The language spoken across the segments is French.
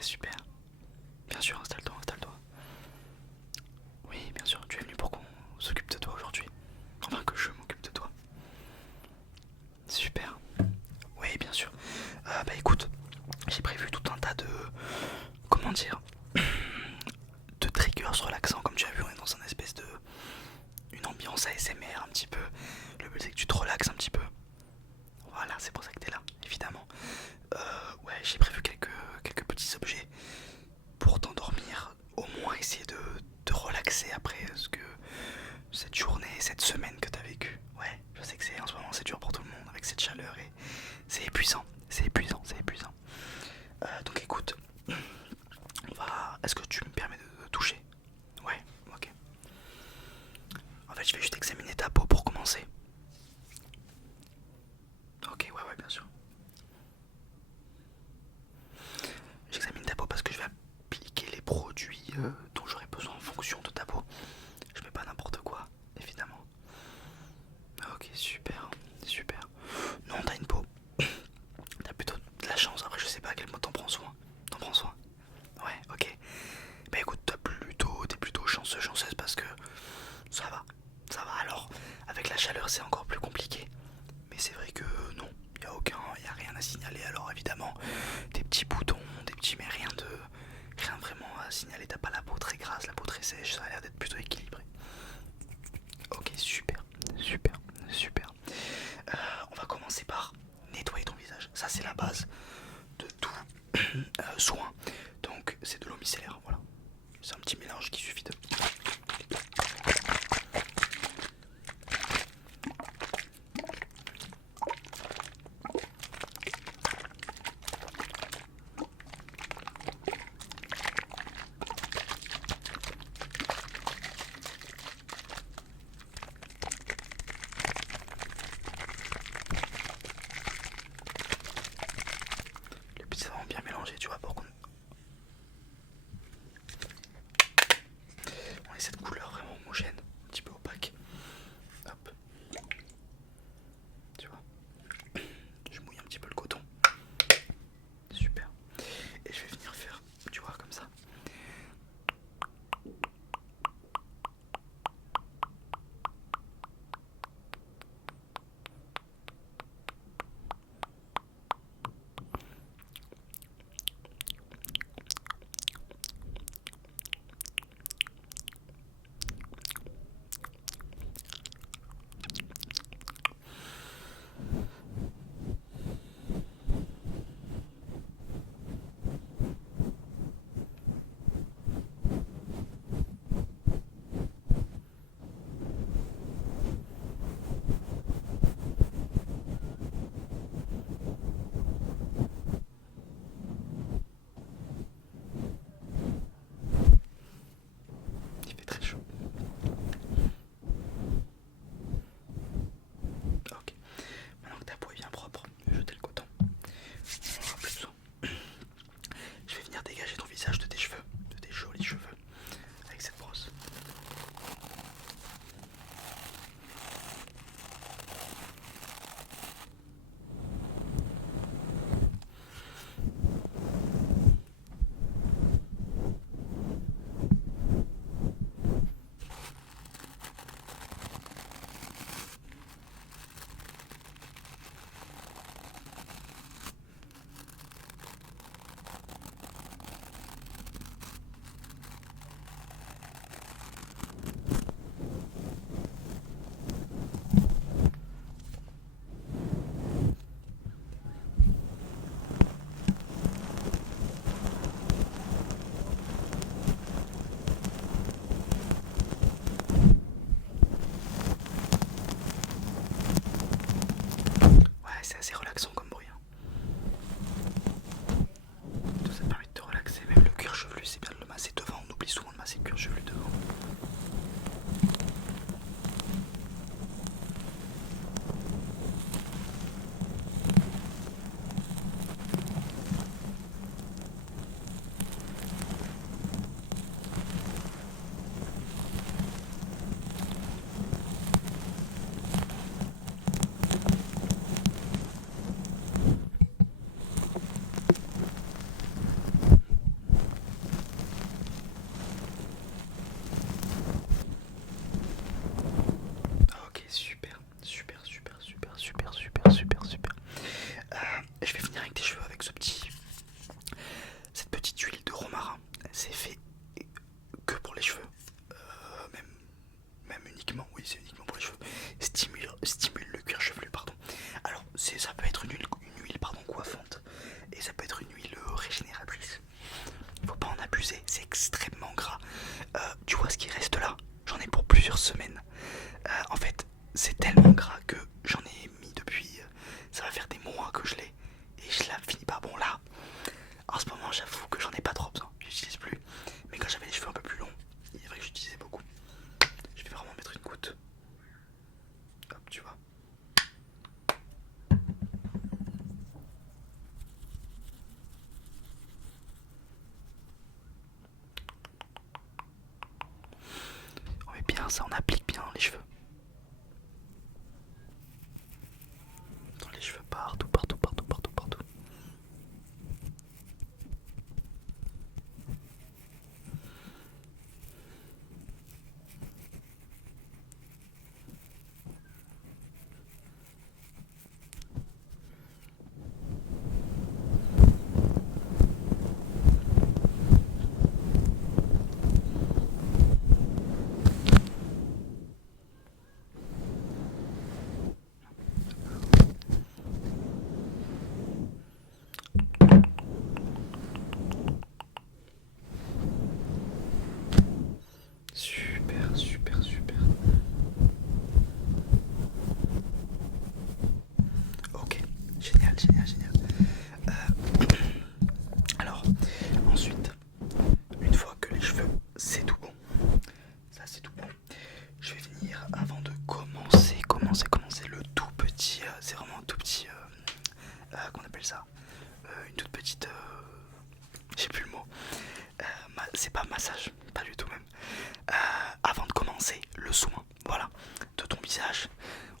Ouais, super. Bien sûr, installe-toi, installe-toi. Oui, bien sûr, tu es venu pour qu'on s'occupe de toi aujourd'hui. Enfin, que je m'occupe de toi. Super. Oui, bien sûr. Bah écoute, j'ai prévu tout un tas de... Comment dire, de triggers relaxants. Comme tu as vu, on est dans un espèce de... Une ambiance ASMR un petit peu. Le but c'est que tu te relaxes un petit peu. Voilà, c'est pour ça que t'es là, évidemment. Ouais, j'ai prévu quelques petits objets pour t'endormir. Au moins essayer de te relaxer après cette journée, cette semaine que t'as vécue. Ouais, je sais que en ce moment c'est dur pour tout le monde avec cette chaleur et c'est épuisant, c'est épuisant, c'est épuisant. Donc écoute, Est-ce que tu me permets de toucher? Ouais, ok. En fait, je vais juste examiner ta peau pour commencer. Ok, ouais, ouais, bien sûr. J'examine ta peau parce que je vais appliquer les produits dont j'aurai besoin en fonction de ta peau. Je mets pas n'importe quoi, évidemment. Ok, super, super. Non, t'as une peau. T'as plutôt de la chance. Après, je sais pas à quel mot t'en prends soin. T'en prends soin. Ouais, ok. Bah écoute, t'es plutôt chanceux, chanceuse parce que ça va. Ça va. Alors, avec la chaleur, c'est encore plus compliqué. Mais c'est vrai que non, y a rien à signaler. Alors évidemment, des petits boutons, des petits, mais rien vraiment à signaler. T'as pas la peau très grasse, la peau très sèche. Ça a l'air d'être plutôt équilibré. Ok, super, super, super. On va commencer par nettoyer ton visage. Ça, c'est la base de tout soin. Donc, c'est de l'eau micellaire. Voilà. C'est un petit mélange qui suffit de. Le but, c'est vraiment bien mélanger, tu vois, pour qu'on ait cette couleur vraiment homogène, un petit peu opaque. Hop, tu vois. Je mouille un petit peu le coton. Super. Et je vais venir faire, tu vois, comme ça. Il fait très chaud. Ok. Maintenant que ta peau est bien propre, je vais jeter le coton. On aura plus besoin. Je vais venir dégager ton visage de tes cheveux, de tes jolis cheveux, avec cette brosse. Ouais, c'est assez relaxant comme bruit, hein. Tout ça te permet de te relaxer. Même le cuir chevelu, c'est bien de le masser devant. On oublie souvent de masser le cuir chevelu devant. ça peut être une huile pardon, coiffante et ça peut être une huile régénératrice. Faut pas en abuser, c'est extrêmement gras. Tu vois ce qui reste là? J'en ai pour plusieurs semaines. En fait, c'est tellement gras que j'en ai mis depuis. Ça va faire des mois que je l'ai et je la finis pas. Bon, là, en ce moment, j'avoue que j'en ai pas trop besoin. J'utilise plus. Mais quand j'avais les cheveux un peu plus longs, il est vrai que j'utilisais beaucoup. Je vais vraiment mettre une goutte. Hop, tu vois. On met bien ça, on applique bien dans les cheveux. Dans les cheveux, partout, partout, partout, partout, partout. Super, super, super. Ok, génial, génial, génial. Alors, ensuite, une fois que les cheveux, c'est tout bon. Ça, c'est tout bon. Je vais venir avant de commencer le tout petit. C'est vraiment un tout petit. Qu'on appelle ça une toute petite. J'ai plus le mot. C'est pas massage, pas du tout même. Avant de commencer le soin, voilà, de ton visage,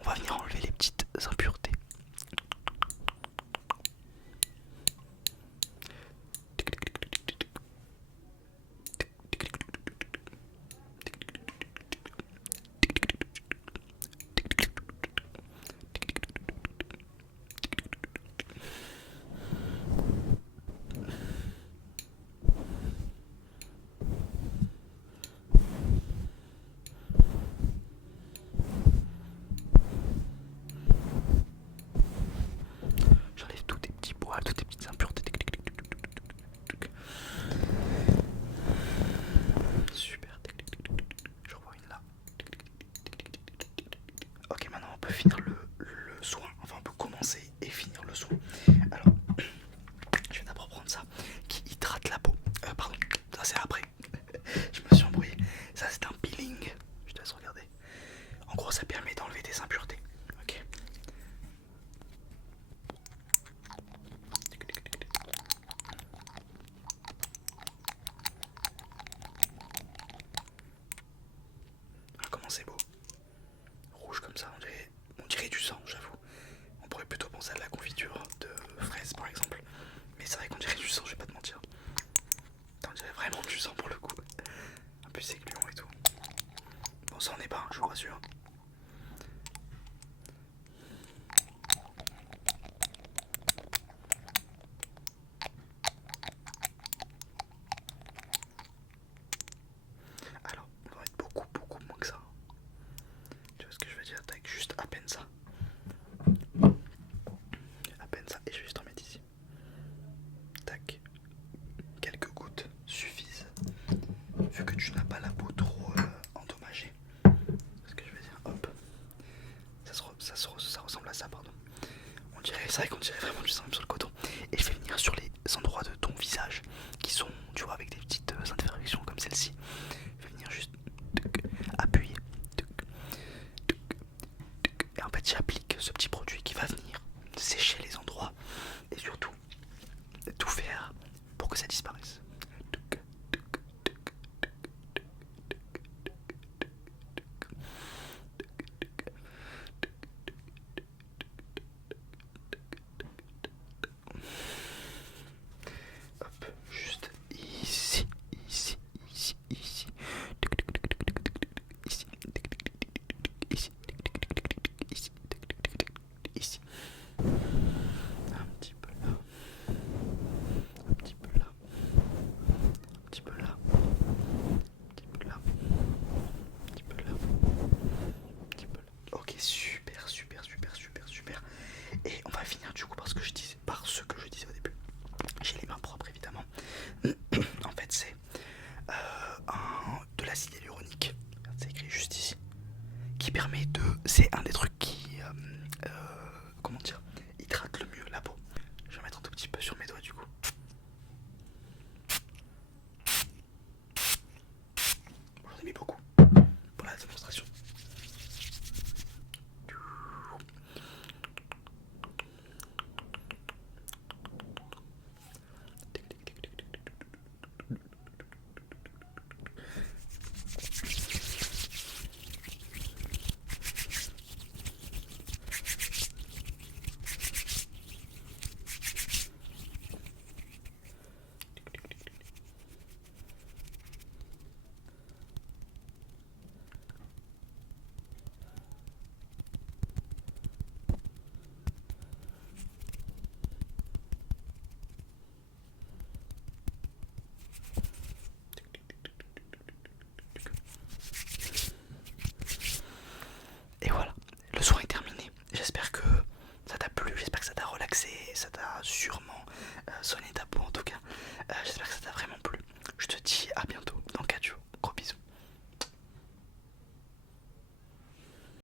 on va venir enlever les petites impuretés. J'enlève tous tes petits poils, toutes tes petites impuretés. Super. Je revois une là. Ok, maintenant on peut finir le soin. Enfin, on peut commencer et finir le soin. Alors, je vais d'abord prendre ça qui hydrate la peau. Pardon, ça c'est après. Je me suis embrouillé. Ça c'est un peeling. Je te laisse regarder. En gros, ça permet d'enlever des impuretés. Ok. Ah, comment c'est beau. Rouge comme ça, on dirait du sang, j'avoue. On pourrait plutôt penser à de la confiture de fraises par exemple. Mais c'est vrai qu'on dirait du sang, je vais pas te mentir. On dirait vraiment du sang pour le coup. Un peu c'est gluant et tout. Bon, ça en est pas un, je vous rassure. Alors, on va mettre beaucoup, beaucoup moins que ça. Tu vois ce que je veux dire? Tac, juste à peine ça. À peine ça, et je vais juste en mettre ici. Tac. Quelques gouttes suffisent. Vu que tu n'as pas la peau trop endommagée. C'est ce que je veux dire. Hop. Ça ressemble à ça, pardon. C'est vrai qu'on dirait vraiment du sang sur le coton. Et je vais venir sur les endroits de ton visage qui sont, tu vois, avec des petites imperfections comme celle-ci. Je vais venir juste appuyer. Et en fait, j'applique ce petit produit qui va venir sécher les endroits et surtout tout faire pour que ça disparaisse. Hop, juste ici, ici, ici, ici, ici, ici, ici, Et on va finir du coup par ce que je disais, au début. J'ai les mains propres évidemment. En fait c'est de l'acide hyaluronique, c'est écrit juste ici, qui permet de... C'est un des trucs qui... comment dire, hydrate le mieux la peau. Je vais mettre un tout petit peu sur mes doigts du coup. J'en ai mis beaucoup pour la démonstration. Et voilà, le soin est terminé. J'espère que ça t'a plu, j'espère que ça t'a relaxé, ça t'a sûrement sonné